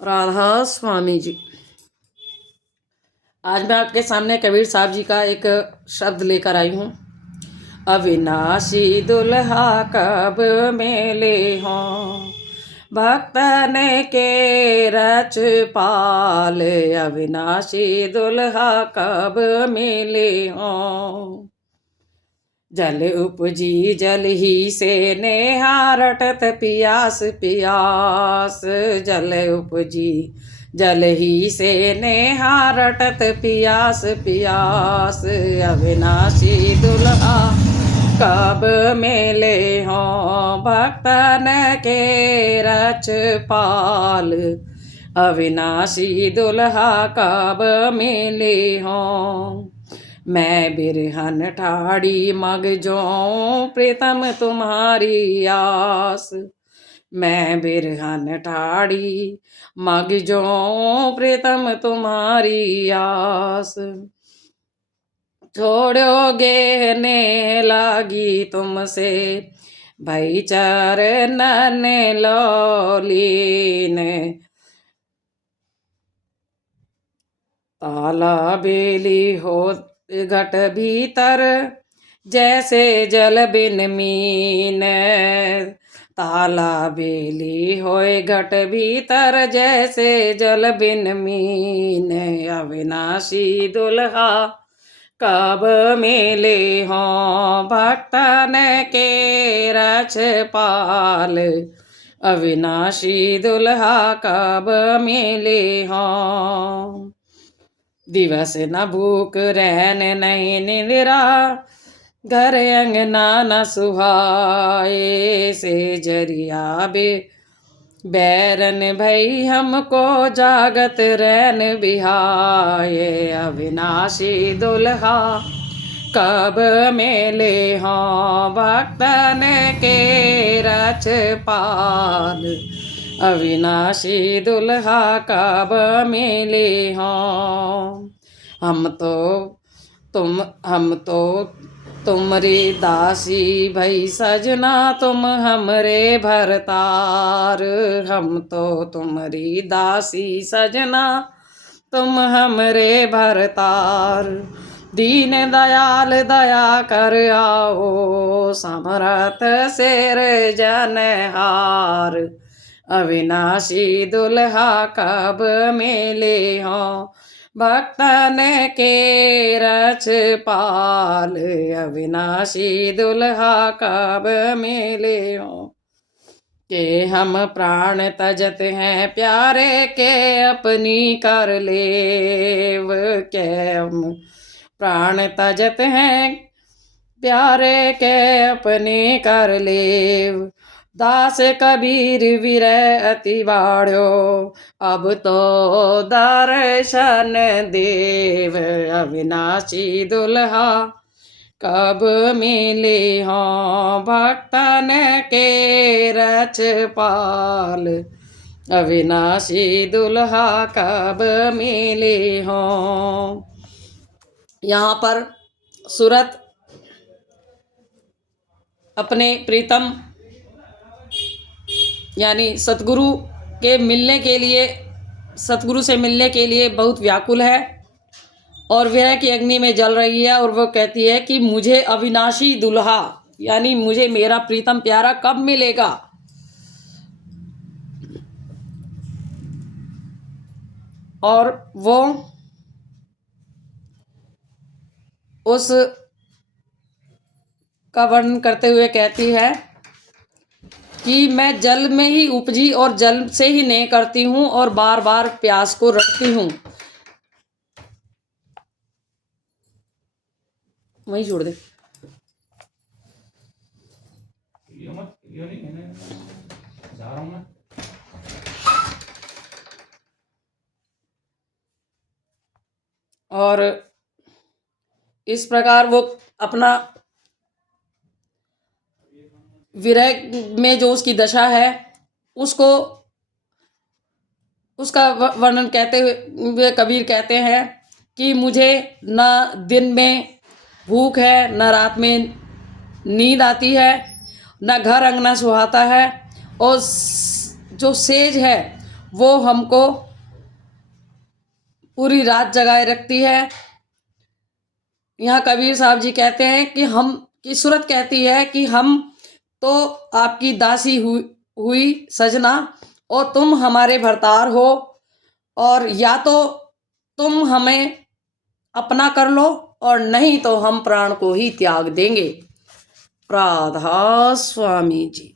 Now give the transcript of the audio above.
राधा स्वामी जी। आज मैं आपके सामने कबीर साहब जी का एक शब्द लेकर आई हूँ। अविनाशी दुल्हा कब मेले हों, भक्तन के रच पाल। अविनाशी दुल्हा कब मेले हों, जल उपजी जल ही से नेहा रटत पियास पियास। जल उपजी जल ही से नेहा रटत पियास पियास। अविनाशी दुल्हा कब मेले हों, भक्तन के रच पाल। अविनाशी दुल्हा कब मेले हों, मैं बिरहन ठाड़ी मग जों प्रीतम तुम्हारी आस। मैं बिरहन ठाड़ी मग जों प्रीतम तुम्हारी आस। छोड़ोगे ने लागी तुमसे भई चरणन लौलीन। ताला बेली हो घट भीतर जैसे जल बिन मीन। ताला बेली होए घट भीतर जैसे जल बिन मीन। अविनाशी दुल्हा कब मेले हों, भक्तन के रच पाल। अविनाशी दुल्हा कब मेले हों, दिवस न भूख रैन नहीं निंद्रा, घर अंगना न सुहाए। से जरिया बे बैरन भई हमको जागत रैन बिहाए। अविनाशी दुल्हा कब मेले हों, भक्तन के रच पाल। अविनाशी दुल्हा कब मेले हों, हम तो तुमरी दासी भई सजना, तुम हमरे भरतार। हम तो तुमरी दासी सजना, तुम हमरे भरतार। दीन दयाल दया कर आओ, समरथ सिर जनहार। अविनाशी दुल्हा कब मेले हों, भक्तन के रच पाल। अविनाशी दुल्हा कब मेले हों, के हम प्राण तजत हैं प्यारे के अपनी कर लेव। के हम प्राण तजत हैं प्यारे के अपने कर लेव। दास कबीर विरह अति बाढ़ो, अब तो दर्शन देव। अविनाशी दुल्हा कब मेले हों, भक्तन के रच पाल। अविनाशी दुल्हा कब मेले हों। यहाँ पर सूरत अपने प्रीतम यानी सतगुरु के मिलने के लिए, सतगुरु से मिलने के लिए बहुत व्याकुल है और विरह की अग्नि में जल रही है। और वो कहती है कि मुझे अविनाशी दुल्हा यानी मुझे मेरा प्रीतम प्यारा कब मिलेगा। और वो उस का वर्णन करते हुए कहती है कि मैं जल में ही उपजी और जल से ही नेह करती हूँ और बार बार प्यास को रखती हूँ। वहीं छोड़ दे। और इस प्रकार वो अपना विरह में जो उसकी दशा है उसको, उसका वर्णन कहते हुए कबीर कहते हैं कि मुझे न दिन में भूख है, न रात में नींद आती है, न घर अंगना सुहाता है। और जो सेज है वो हमको पूरी रात जगाए रखती है। यहाँ कबीर साहब जी कहते हैं कि हम की सूरत कहती है कि हम तो आपकी दासी हुई सजना, और तुम हमारे भरतार हो, और या तो तुम हमें अपना कर लो और नहीं तो हम प्राण को ही त्याग देंगे। राधा स्वामी जी।